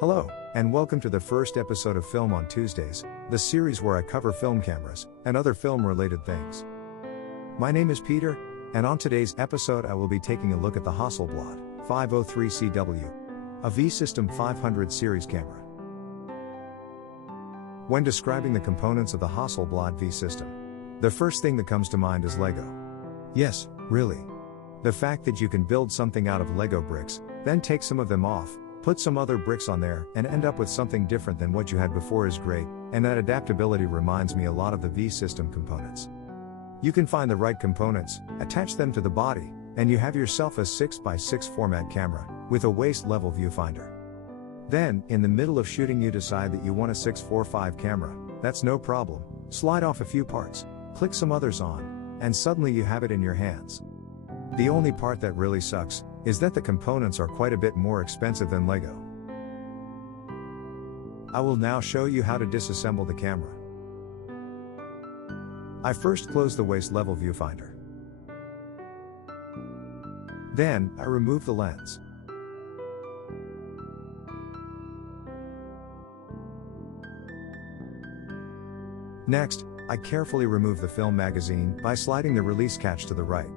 Hello, and welcome to the first episode of Film on Tuesdays, the series where I cover film cameras and other film-related things. My name is Peter, and on today's episode I will be taking a look at the Hasselblad 503CW, a V-System 500 series camera. When describing the components of the Hasselblad V-System, the first thing that comes to mind is Lego. Yes, really. The fact that you can build something out of Lego bricks, then take some of them off, put some other bricks on there, and end up with something different than what you had before is great, and that adaptability reminds me a lot of the V-System components. You can find the right components, attach them to the body, and you have yourself a 6x6 format camera, with a waist-level viewfinder. Then, in the middle of shooting you decide that you want a 645 camera, that's no problem, slide off a few parts, click some others on, and suddenly you have it in your hands. The only part that really sucks is that the components are quite a bit more expensive than Lego. I will now show you how to disassemble the camera. I first close the waist-level viewfinder. Then, I remove the lens. Next, I carefully remove the film magazine by sliding the release catch to the right.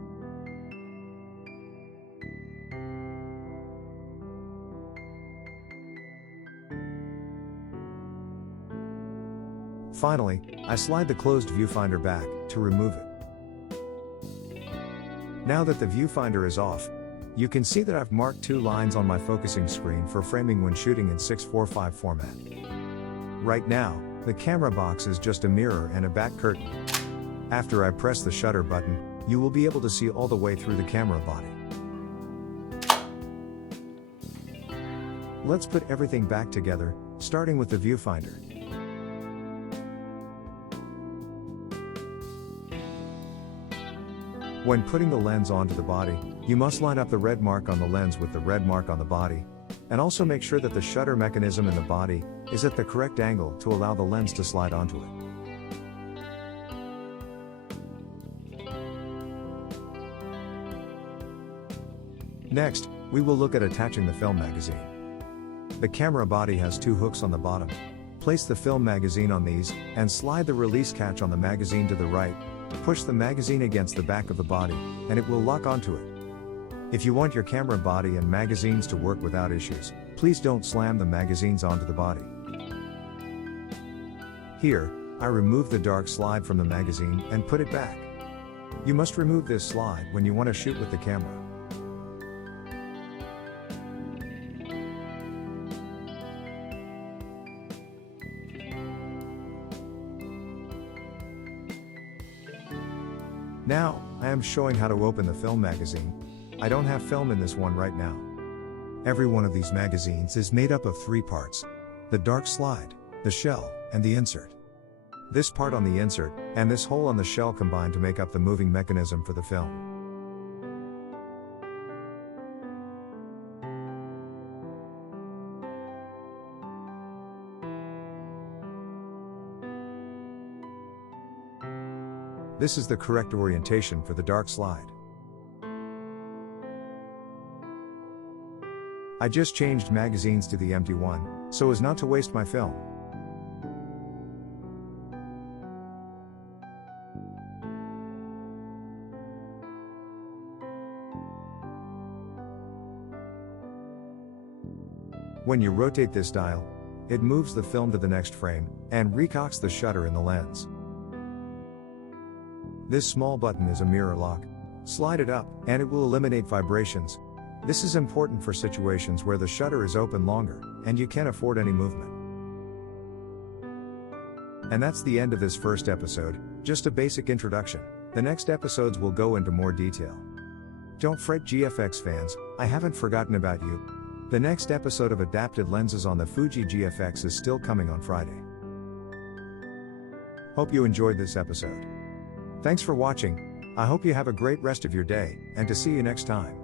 Finally, I slide the closed viewfinder back to remove it. Now that the viewfinder is off, you can see that I've marked 2 lines on my focusing screen for framing when shooting in 6:4:5 format. Right now, the camera box is just a mirror and a back curtain. After I press the shutter button, you will be able to see all the way through the camera body. Let's put everything back together, starting with the viewfinder. When putting the lens onto the body, you must line up the red mark on the lens with the red mark on the body, and also make sure that the shutter mechanism in the body is at the correct angle to allow the lens to slide onto it. Next, we will look at attaching the film magazine. The camera body has 2 hooks on the bottom. Place the film magazine on these, and slide the release catch on the magazine to the right. Push the magazine against the back of the body, and it will lock onto it. If you want your camera body and magazines to work without issues, please don't slam the magazines onto the body. Here, I remove the dark slide from the magazine and put it back. You must remove this slide when you want to shoot with the camera. Now, I am showing how to open the film magazine. I don't have film in this one right now. Every one of these magazines is made up of 3 parts: the dark slide, the shell, and the insert. This part on the insert, and this hole on the shell combine to make up the moving mechanism for the film. This is the correct orientation for the dark slide. I just changed magazines to the empty one, so as not to waste my film. When you rotate this dial, it moves the film to the next frame, and recocks the shutter in the lens. This small button is a mirror lock. Slide it up, and it will eliminate vibrations. This is important for situations where the shutter is open longer, and you can't afford any movement. And that's the end of this first episode, just a basic introduction. The next episodes will go into more detail. Don't fret, GFX fans, I haven't forgotten about you. The next episode of Adapted Lenses on the Fuji GFX is still coming on Friday. Hope you enjoyed this episode. Thanks for watching. I hope you have a great rest of your day, and to see you next time.